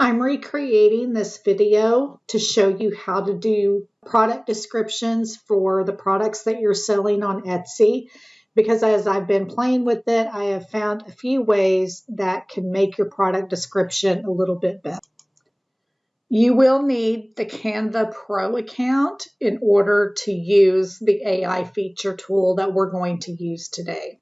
I'm recreating this video to show you how to do product descriptions for the products that you're selling on Etsy, because as I've been playing with it, I have found a few ways that can make your product description a little bit better. You will need the Canva Pro account in order to use the AI feature tool that we're going to use today.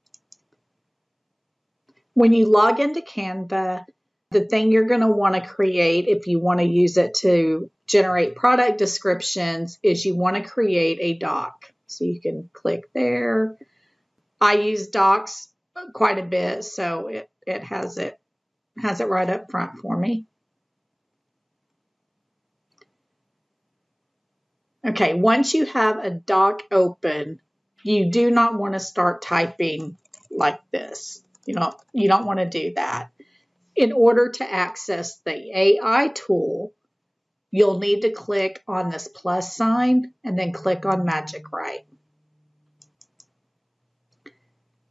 When you log into Canva, the thing you're going to want to create if you want to use it to generate product descriptions is you want to create a doc. So you can click there. I use docs quite a bit, so it has it right up front for me. Okay, once you have a doc open, you do not want to start typing like this. You don't want to do that. In order to access the AI tool, you'll need to click on this plus sign and then click on Magic Write.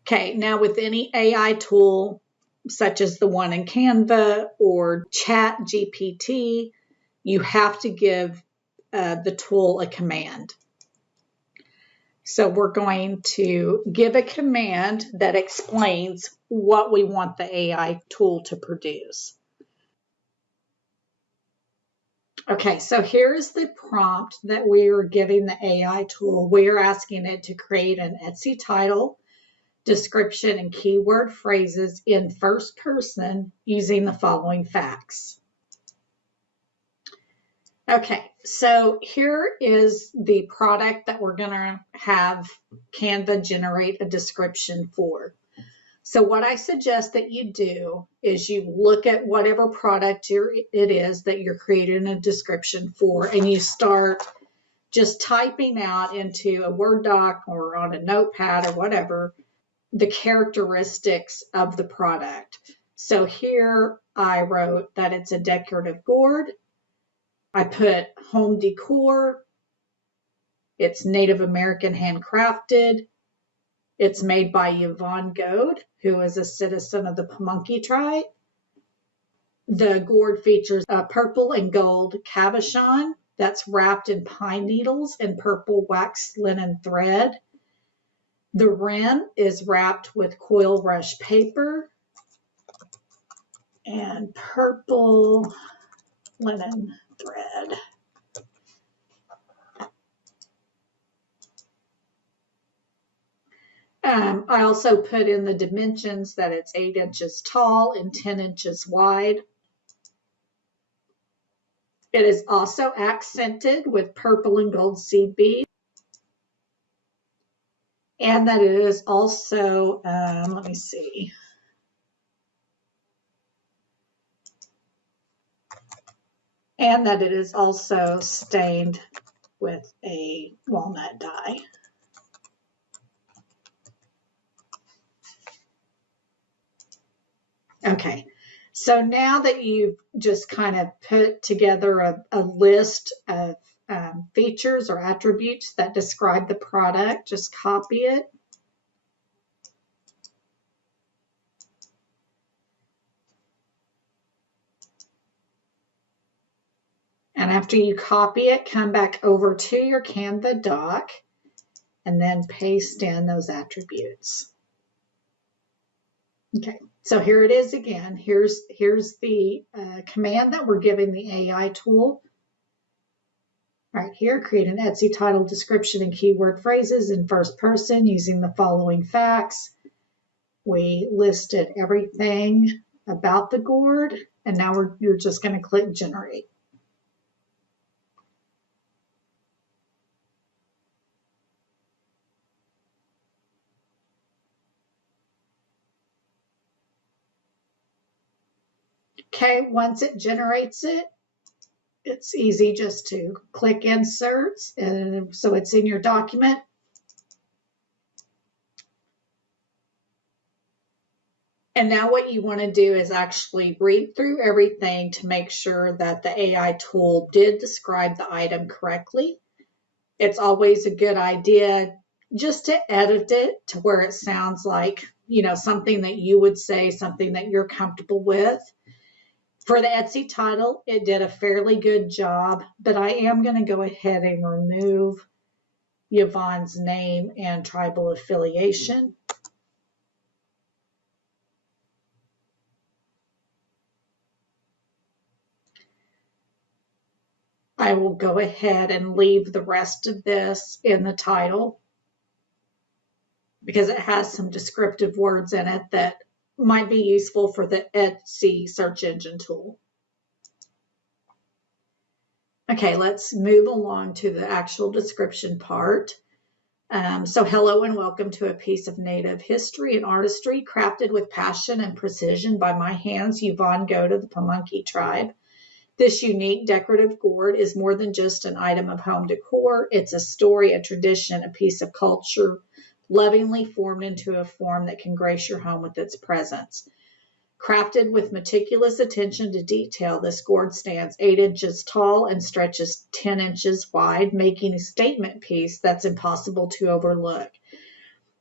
Okay, now with any AI tool, such as the one in Canva or Chat GPT, you have to give the tool a command. So we're going to give a command that explains what we want the AI tool to produce. Okay, so here's the prompt that we are giving the AI tool. We are asking it to create an Etsy title, description, and keyword phrases in first person using the following facts. Okay, so here is the product that we're going to have Canva generate a description for. So what I suggest that you do is you look at whatever product it is that you're creating a description for, and you start just typing out into a Word doc or on a notepad or whatever the characteristics of the product. So here I wrote that it's a decorative gourd. I put home decor. It's Native American handcrafted. It's made by Yvonne Goad, who is a citizen of the Pamunkey tribe. The gourd features a purple and gold cabochon that's wrapped in pine needles and purple waxed linen thread. The rim is wrapped with coil rush paper and purple linen thread. I also put in the dimensions that it's 8 inches tall and 10 inches wide. It is also accented with purple and gold seed beads. And that it is also, let me see. And that it is also stained with a walnut dye. Okay, so now that you've just kind of put together a list of features or attributes that describe the product, just copy it. And after you copy it, come back over to your Canva doc and then paste in those attributes. Okay, so here it is again. Here's the command that we're giving the AI tool. Right here, create an Etsy title, description, and keyword phrases in first person using the following facts. We listed everything about the gourd, and now you're just going to click generate. Okay, once it generates it, it's easy just to click inserts, and so it's in your document. And now what you want to do is actually read through everything to make sure that the AI tool did describe the item correctly. It's always a good idea just to edit it to where it sounds like, something that you would say, something that you're comfortable with. For the Etsy title, it did a fairly good job, but I am going to go ahead and remove Yvonne's name and tribal affiliation. I will go ahead and leave the rest of this in the title because it has some descriptive words in it that might be useful for the Etsy search engine tool. Okay, let's move along to the actual description part. So hello and welcome to a piece of Native history and artistry crafted with passion and precision by my hands, Yvonne Goat of the Pamunkey tribe. This unique decorative gourd is more than just an item of home decor. It's a story, a tradition, a piece of culture, lovingly formed into a form that can grace your home with its presence. Crafted with meticulous attention to detail, this gourd stands 8 inches tall and stretches 10 inches wide, making a statement piece that's impossible to overlook.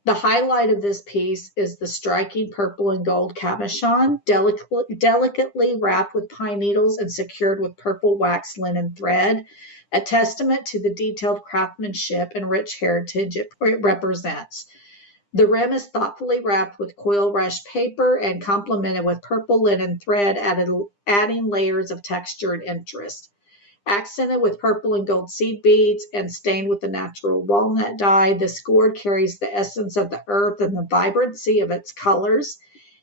The highlight of this piece is the striking purple and gold cabochon, delicately wrapped with pine needles and secured with purple wax linen thread, a testament to the detailed craftsmanship and rich heritage it represents. The rim is thoughtfully wrapped with coil rush paper and complemented with purple linen thread, adding layers of texture and interest. Accented with purple and gold seed beads and stained with the natural walnut dye, this gourd carries the essence of the earth and the vibrancy of its colors.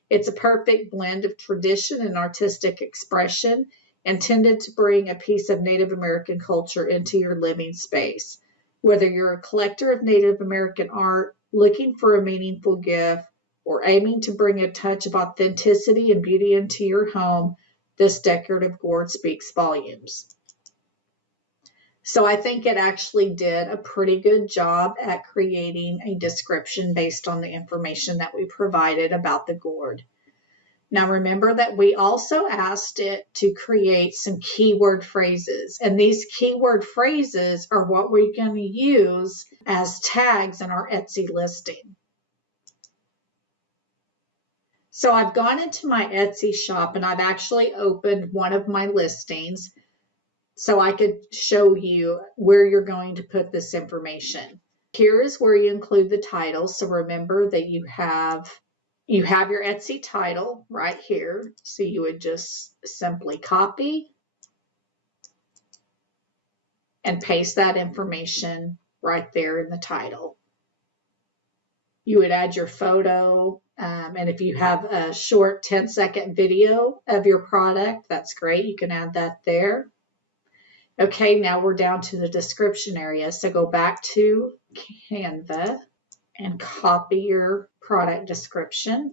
It's a perfect blend of tradition and artistic expression, intended to bring a piece of Native American culture into your living space. Whether you're a collector of Native American art, looking for a meaningful gift, or aiming to bring a touch of authenticity and beauty into your home, this decorative gourd speaks volumes. So I think it actually did a pretty good job at creating a description based on the information that we provided about the gourd. Now remember that we also asked it to create some keyword phrases, and these keyword phrases are what we're going to use as tags in our Etsy listing. So I've gone into my Etsy shop and I've actually opened one of my listings so I could show you where you're going to put this information. Here is where you include the title. So remember that you have your Etsy title right here. So you would just simply copy and paste that information right there in the title. You would add your photo, and if you have a short 10-second video of your product, that's great. You can add that there. Okay, now we're down to the description area. So go back to Canva and copy your product description.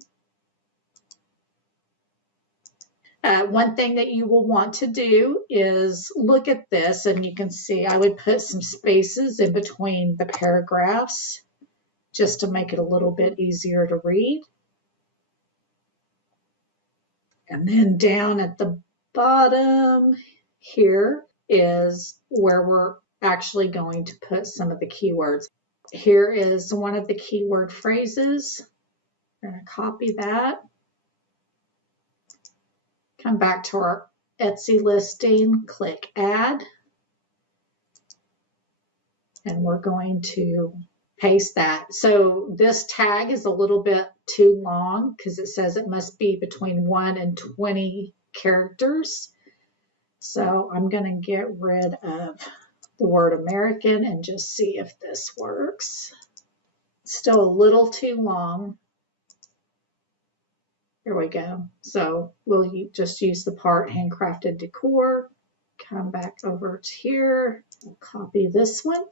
One thing that you will want to do is look at this, and you can see I would put some spaces in between the paragraphs just to make it a little bit easier to read. And then down at the bottom here is where we're actually going to put some of the keywords. Here is one of the keyword phrases. We're going to copy that. Come back to our Etsy listing, click Add, and we're going to paste that. So this tag is a little bit too long because it says it must be between 1 and 20 characters. So I'm going to get rid of the word American and just see if this works. Still a little too long. Here we go. So we'll just use the part handcrafted decor. Come back over to here. We'll copy this one.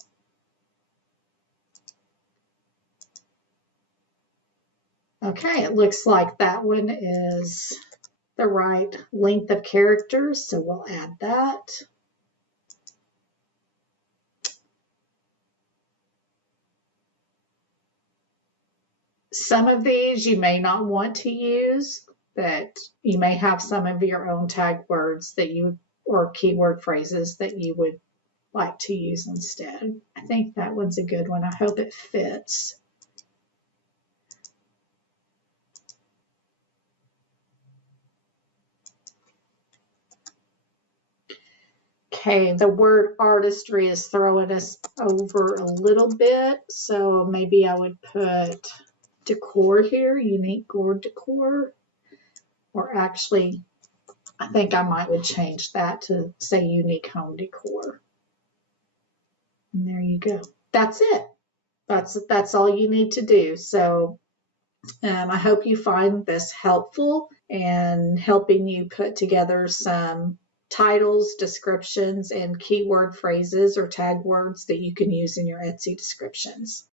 Okay, it looks like that one is the right length of characters, so we'll add that. Some of these you may not want to use, but you may have some of your own tag words that you or keyword phrases that you would like to use instead. I think that one's a good one. I hope it fits. Okay, the word artistry is throwing us over a little bit, so maybe I would put decor here, unique gourd decor, or actually, I think I would change that to say unique home decor. And there you go. That's it. That's all you need to do. So I hope you find this helpful and helping you put together some titles, descriptions, and keyword phrases or tag words that you can use in your Etsy descriptions.